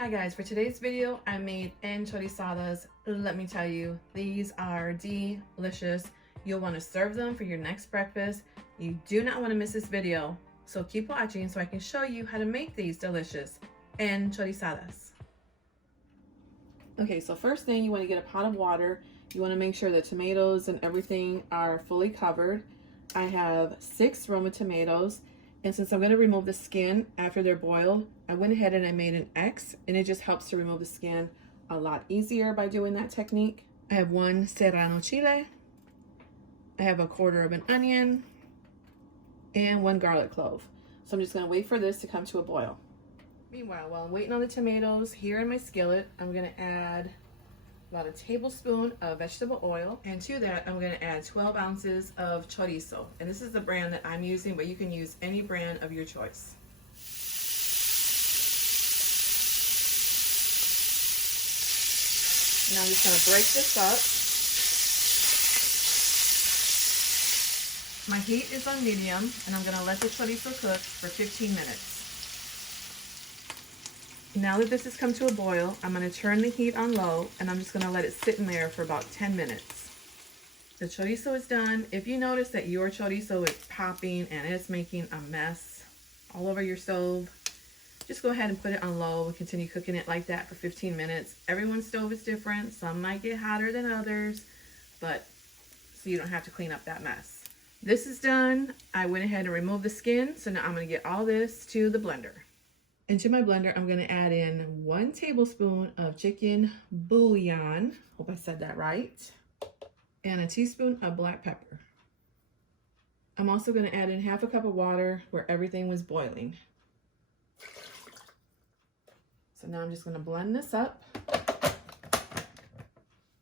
Hi guys, for today's video I made enchorizadas. Let me tell you, these are delicious. You'll want to serve them for your next breakfast. You do not want to miss this video, so keep watching so I can show you how to make these delicious enchorizadas. Okay, so first thing, you want to get a pot of water. You want to make sure the tomatoes and everything are fully covered. I have 6 Roma tomatoes. And since I'm going to remove the skin after they're boiled, I went ahead and I made an X, and it just helps to remove the skin a lot easier by doing that technique. I have 1 serrano chile. I have 1/4 of an onion and 1 garlic clove. So I'm just going to wait for this to come to a boil. Meanwhile, while I'm waiting on the tomatoes, here in my skillet, I'm going to add about 1 tablespoon of vegetable oil, and to that I'm going to add 12 ounces of chorizo, and this is the brand that I'm using, but you can use any brand of your choice. Now I'm just going to break this up. My heat is on medium, and I'm going to let the chorizo cook for 15 minutes. Now that this has come to a boil, I'm going to turn the heat on low, and I'm just going to let it sit in there for about 10 minutes. The chorizo is done. If you notice that your chorizo is popping and it's making a mess all over your stove, just go ahead and put it on low and continue cooking it like that for 15 minutes. Everyone's stove is different. Some might get hotter than others, but so you don't have to clean up that mess. This is done. I went ahead and removed the skin, so now I'm going to get all this to the blender. Into my blender, I'm going to add in 1 tablespoon of chicken bouillon. Hope I said that right. And 1 teaspoon of black pepper. I'm also going to add in 1/2 cup of water where everything was boiling. So now I'm just going to blend this up.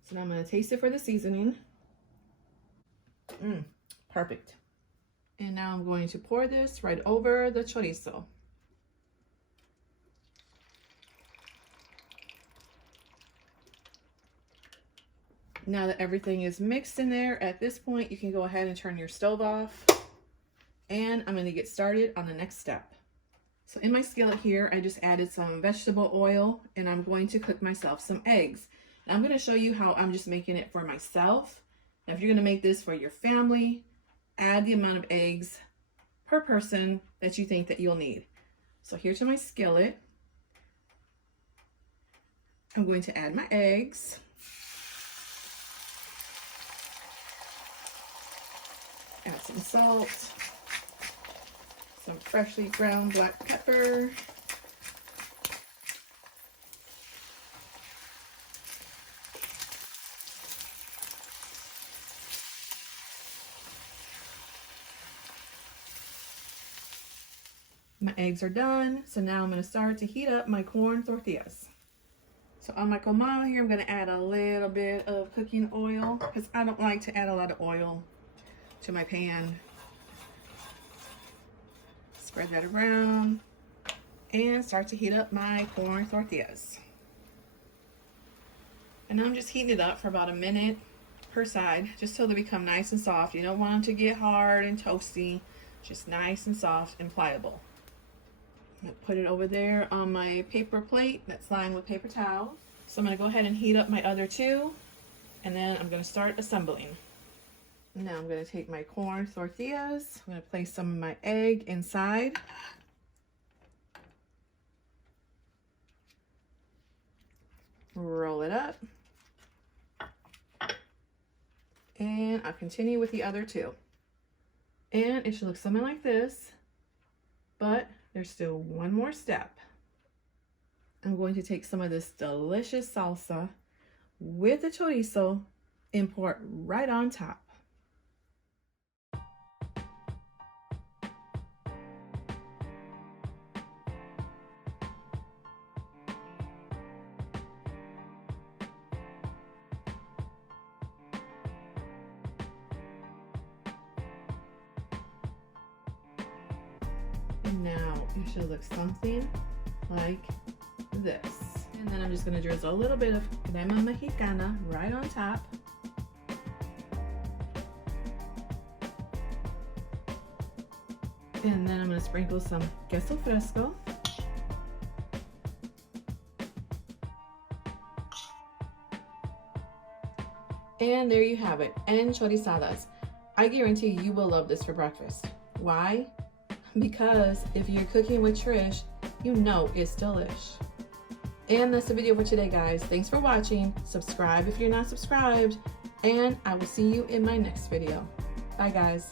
So now I'm going to taste it for the seasoning. Perfect. And now I'm going to pour this right over the chorizo. Now that everything is mixed in there, at this point, you can go ahead and turn your stove off. And I'm going to get started on the next step. So in my skillet here, I just added some vegetable oil, and I'm going to cook myself some eggs. And I'm going to show you how I'm just making it for myself. Now, if you're going to make this for your family, add the amount of eggs per person that you think that you'll need. So here to my skillet, I'm going to add my eggs. Add some salt, some freshly ground black pepper, my eggs are done, so now I'm going to start to heat up my corn tortillas. So on my comal here, I'm going to add a little bit of cooking oil because I don't like to add a lot of oil to my pan. Spread that around and start to heat up my corn tortillas. And I'm just heating it up for about 1 minute per side, just till they become nice and soft. You don't want them to get hard and toasty, just nice and soft and pliable. I'm gonna put it over there on my paper plate that's lined with paper towel. So I'm gonna go ahead and heat up my other 2, and then I'm gonna start assembling. Now I'm going to take my corn tortillas. I'm going to place some of my egg inside. Roll it up. And I'll continue with the other 2. And it should look something like this. But there's still one more step. I'm going to take some of this delicious salsa with the chorizo and pour it right on top. And now it should look something like this. And then I'm just going to drizzle a little bit of crema mexicana right on top. And then I'm going to sprinkle some queso fresco. And there you have it, enchorizadas. I guarantee you will love this for breakfast. Why? Because if you're cooking with Trish, you know it's delish. And that's the video for today, guys. Thanks for watching. Subscribe if you're not subscribed, and I will see you in my next video. Bye, guys.